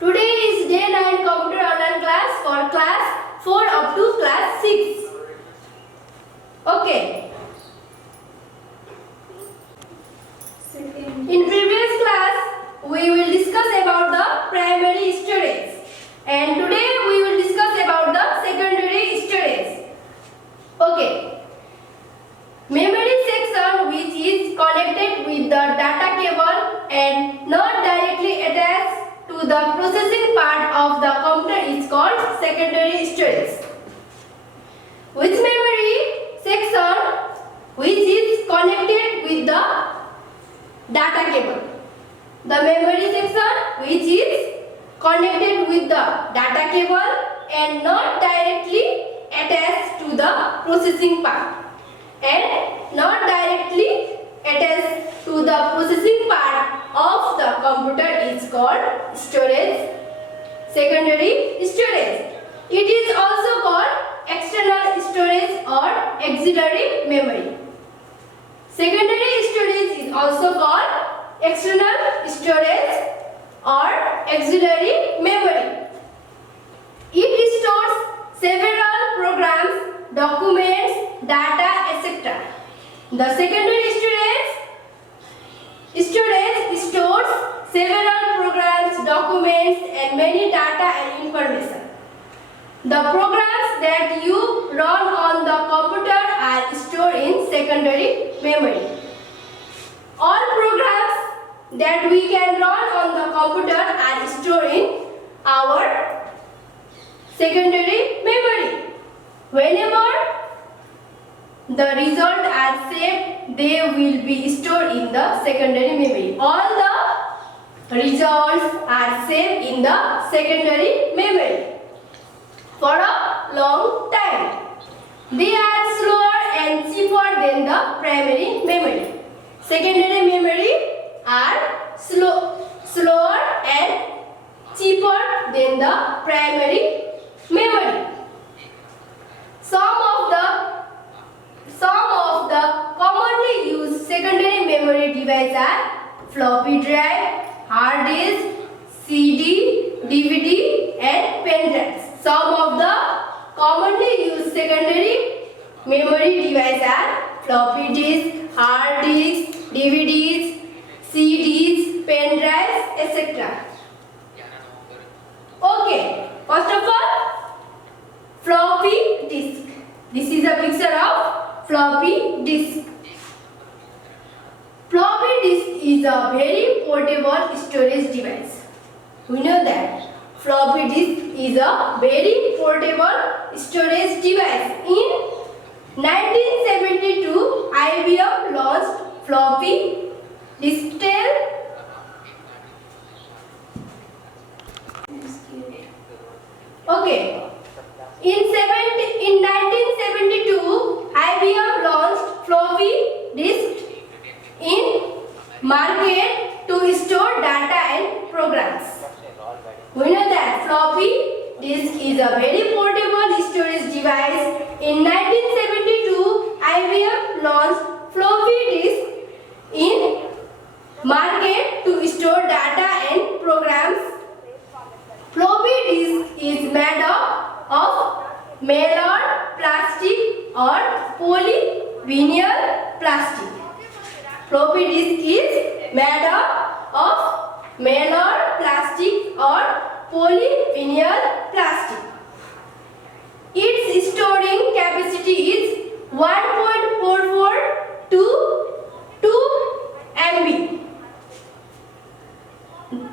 Today is day 9 computer online class for class 4 up to class 6. Okay. In previous class, we will discuss about the primary storage, and today we will discuss about the secondary storage. Okay. Memory section, which is connected with the data cable and not directly attached to the processing part of the computer, is called secondary storage. Which memory section, which is connected with the data cable? The memory section which is connected with the data cable and not directly attached to the processing part, and not directly attached to the processing part of the computer is called storage, secondary storage. It is also called external storage or auxiliary memory. Secondary storage is also called external storage or auxiliary memory. It stores several programs, documents, data, etc. The secondary storage stores several programs, documents, and many data and information. The programs that you run on the computer are stored in secondary memory. All programs that we can run on the computer are stored in our secondary memory. Whenever the results are saved, they will be stored in the secondary memory. All the results are saved in the secondary memory for a long time. They are slower and cheaper than the primary memory. Secondary memory are slower and cheaper than the primary memory. Some of the commonly used secondary memory devices are floppy drive, hard disk, CD, DVD, and pen drives. Some of the commonly used secondary memory devices are floppy disk, hard disk, DVDs, CDs, pen drives, etc. Okay, first of all, floppy disk. This is a picture of floppy disk. Floppy disk is a very portable storage device. We know that floppy disk is a very portable storage device. In 1972, IBM launched floppy disk. Okay. In 1972, IBM launched floppy disk in market to store data and programs. We know that floppy disk is a very portable storage device. In 1972, IBM launched floppy disk in market to store data and programs. Floppy disk is made up of mylar plastic or polyvinyl plastic. Floppy disk is made up of mylar plastic or polyvinyl plastic. Its storing capacity is 1.44 to 2 MB.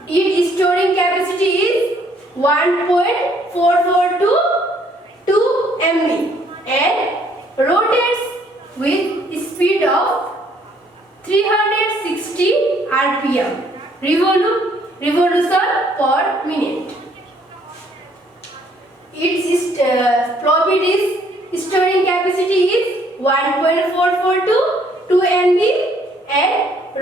Its storing capacity is 1.44 to 2 MB and rotates with speed of 360 RPM revolution per minute. Its floppy disk storing capacity is 1.44 to 2 MB and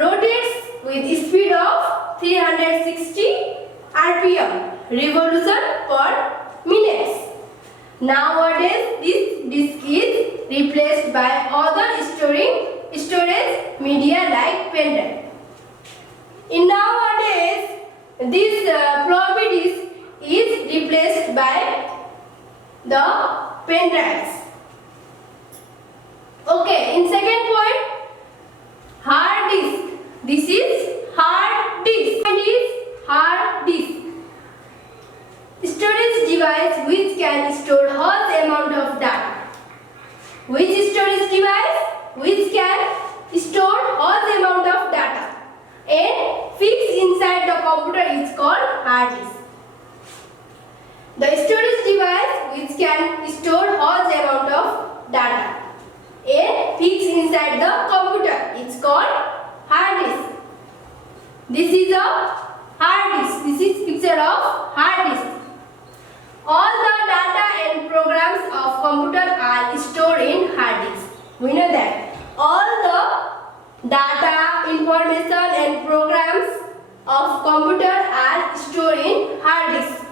rotates with speed of 360 RPM revolution per minute. Nowadays, this disk is replaced by other storage media like pen drive. In nowadays, this floppy disk is replaced by the pen drives. Okay, in second point, hard disk. This is hard disk. And is hard disk. Storage device which can store huge amount of data. Which storage device which can store huge amount of data and fix inside the computer is called hard disk. The storage device which can store huge amount of data and fix inside the computer is called hard disk. This is a hard disk. This is picture of hard disk. All the data and programs of computer are stored in hard disk. We know that all the data, information and programs of computer are stored in hard disk.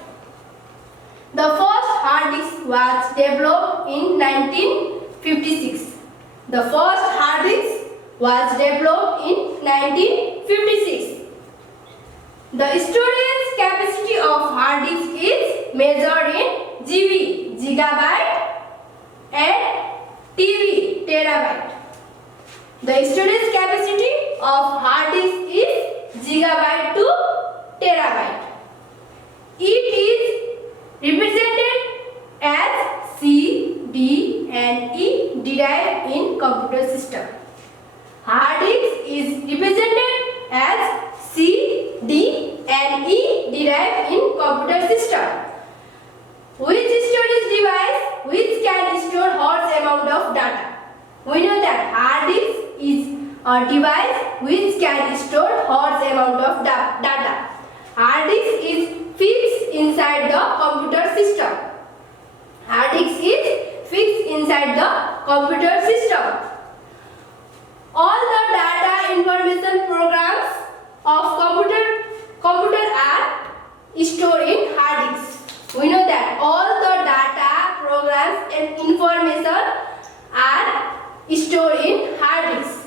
The first hard disk was developed in 1956. The first hard disk was developed in 1956. The storage capacity of hard disk is measured in GB, gigabyte, and TB, terabyte. The storage capacity of hard disk is gigabyte to terabyte. It is represented as C, D, and E derived in computer system. Hard disk is represented as C, D, and E derived in computer system. Which storage device which can store huge amount of data? We know that hard disk is a device which can store huge amount of data. Hard disk is fixed inside the computer system. Hard disk is fixed inside the computer system. All the data, information, programs of computer are stored in hard disk. We know that all the data, programs and information are stored in hard disk.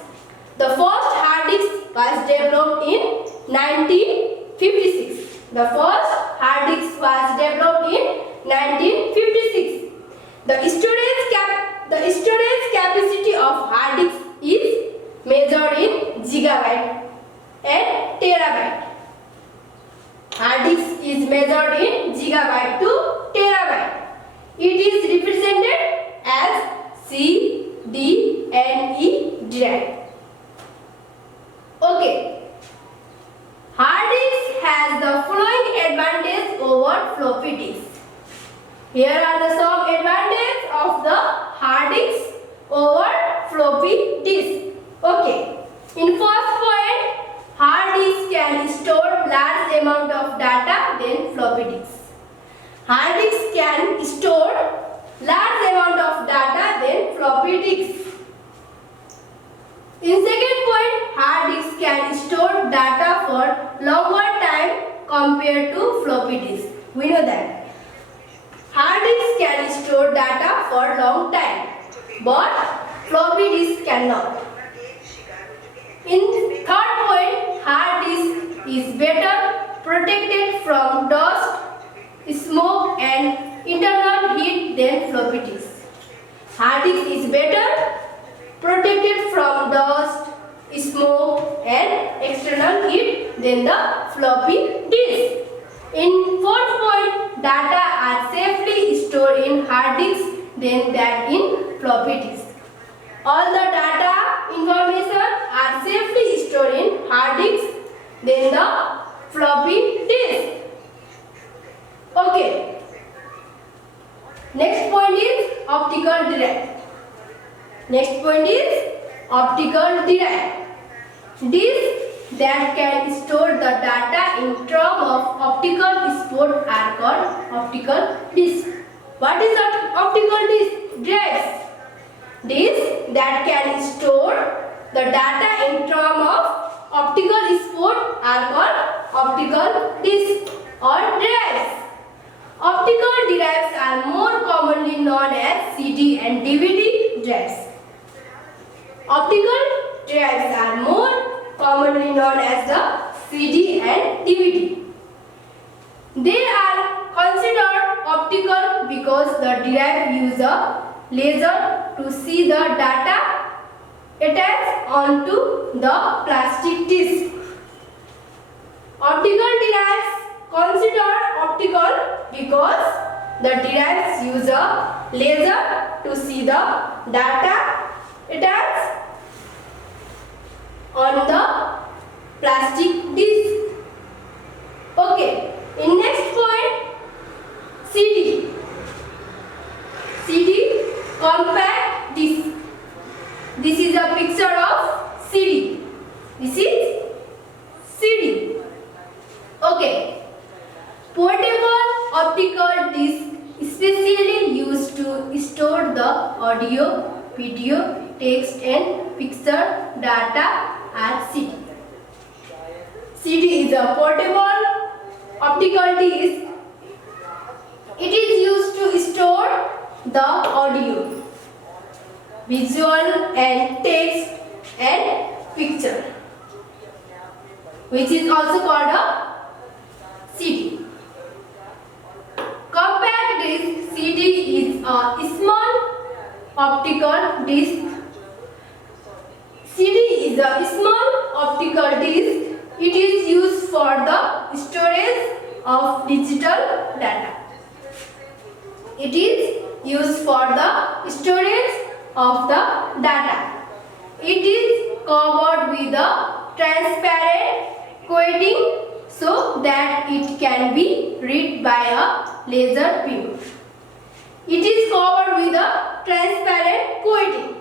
The first hard disk was developed in 1956. The first hard disk was developed in 1956. The storage capacity of hard disk is measured in gigabyte and terabyte. Hard disk is measured in gigabyte to terabyte. It is represented as C, D, and E derived. Okay. Hard disk has the following advantage over floppy disk. Here are the some advantages of the hard disk over floppy disk. Okay. In first point, hard disk can store large amount of data than floppy disk. Hard disk can store large amount of data than floppy disk. In second point, hard disk can store data for longer time compared to floppy disk. We know that. Hard disk can store data for long time, but floppy disk cannot. In third point, hard disk is better protected from dust, smoke and internal heat than floppy disk. Hard disk is better protected from dust, smoke and external heat than the floppy disk. In fourth point, data are safely stored in hard disk than that in floppy disk. All the data, information are safely stored in hard disk than the floppy disk. Okay. Next point is optical drive. Next point is optical drive. Disks that can store the data in terms of optical sport are called optical disk. What is optical disk? Drives. Disks that can store the data in terms of optical sport are called optical disk or drives. Optical drives are more commonly known as CD and DVD drives. Optical drives are more commonly known as the CD and DVD. They are optical because the drive uses a laser to see the data attached onto the plastic disc. Optical drives considered optical because the drives use a laser to see the data attached on the plastic disc. Okay, in next point, CD. CD, compact disc. This is a picture of CD. This is CD. Okay. Portable optical disc especially used to store the audio, video, text and picture data as CD. CD is a portable optical disc. It is used to store the audio, visual and text and picture, which is also called a CD. Compact disc CD is a small optical disc. CD is a small optical disc. It is used for the storage of digital data. It is used for the storage of the data. It is covered with a transparent coating so that it can be read by a laser beam. It is covered with a transparent coating.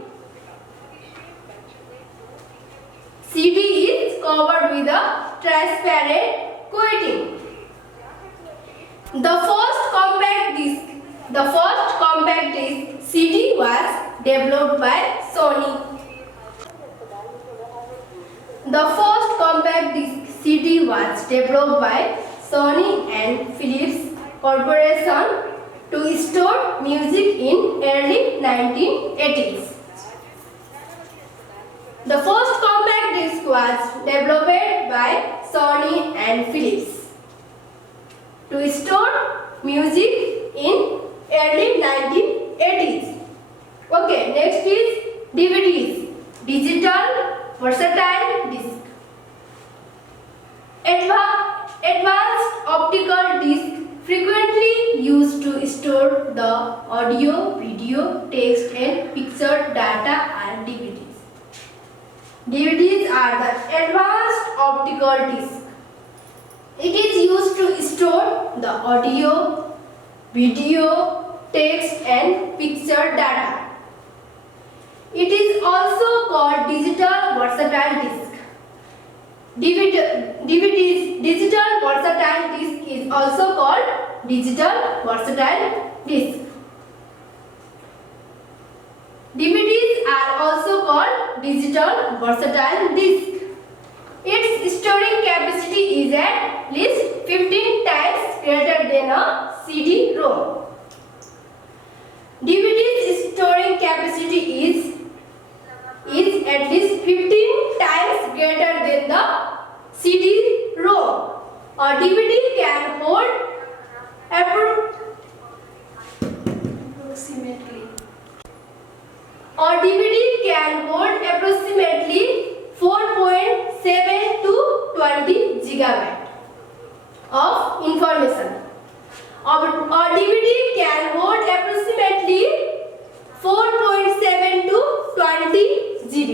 CD is covered with a transparent coating. The first compact disc CD was developed by Sony. The first compact disc CD was developed by Sony and Philips Corporation to store music in early 1980s. The first compact disc was developed by Sony and Philips to store music in early 1980s. Okay, next is DVDs, digital versatile disc. Advanced optical disc frequently used to store the audio, video, text and picture data and DVDs. DVDs are the advanced optical disc. It is used to store the audio, video, text and picture data. It is also called digital versatile disc. DVDs, digital versatile disc is also called digital versatile disc. DVDs are also called digital versatile disc. Its storing capacity is at least 15 times greater than a CD-ROM. DVD's storing capacity is at least 15 times greater than the CD-ROM. A DVD can hold approximately 4.7 to 20 gigabyte of information. A DVD can hold approximately 4.7 to 20 GB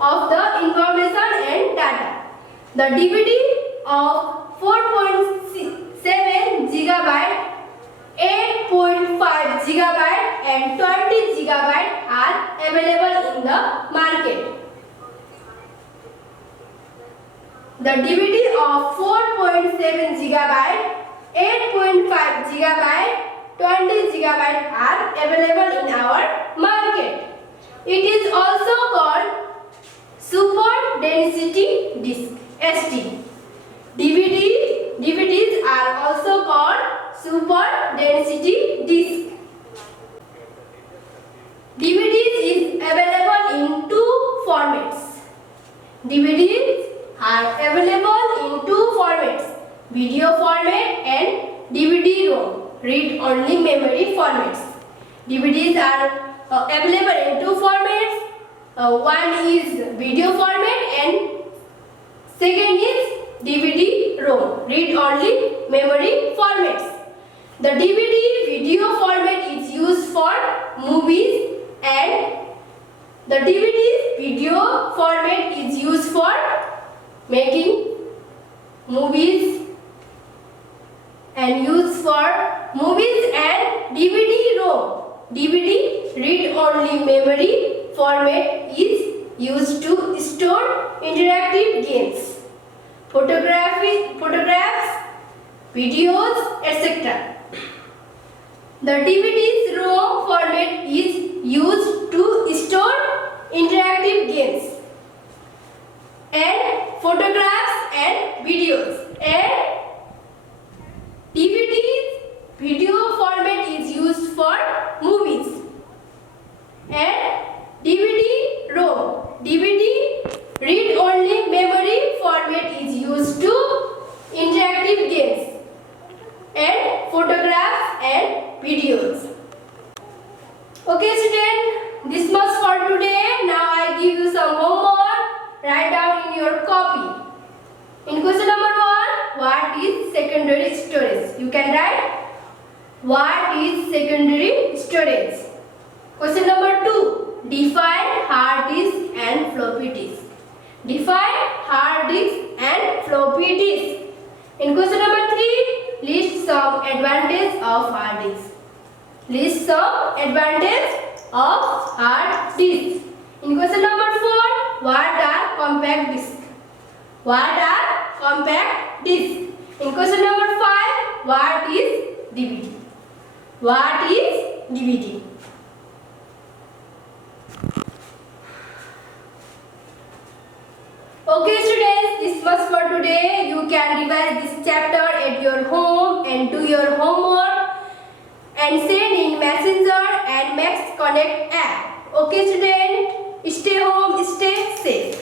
of the information and data. The DVD of 4.7 gigabyte, 8.5 gigabyte and 20 gigabyte are available in the market. The DVD of 4.7 gigabyte, 8.5 gigabyte, 20 gigabyte are available in our market. It is also called super density disc (SD). DVDs are also called super density disc. DVDs is available in two formats. DVDs are available in two formats, video format and DVD-ROM, read-only memory formats. DVDs are available in two formats. One is video format and second is DVD-ROM, read-only memory formats. The DVD video format is used for movies and the DVD video format is used for making movies and DVD-ROM, DVD read-only memory format is used to store interactive games, photographs, videos, etc. The DVD-ROM format is used to store interactive games and photographs and videos, and DVD video format is used for movies, and DVD-ROM, DVD read-only memory format is used to interactive games and photographs and videos. Okay student, this much for today. Now I give you some homework. Write down in your copy. In question number 1, what is secondary storage? You can write, what is secondary storage? Question number 2, define hard disk and floppy disk. Define hard disk and floppy disk. In question number 3, list some advantages of hard disk. List some advantages of hard disk. In question number 4, what are compact disks? What are compact disks? In question number 5, what is DVD? What is DVD? Okay students, this was for today. You can revise this chapter at your home and do your homework and send in Messenger and Max Connect app. Okay students, stay home, stay safe.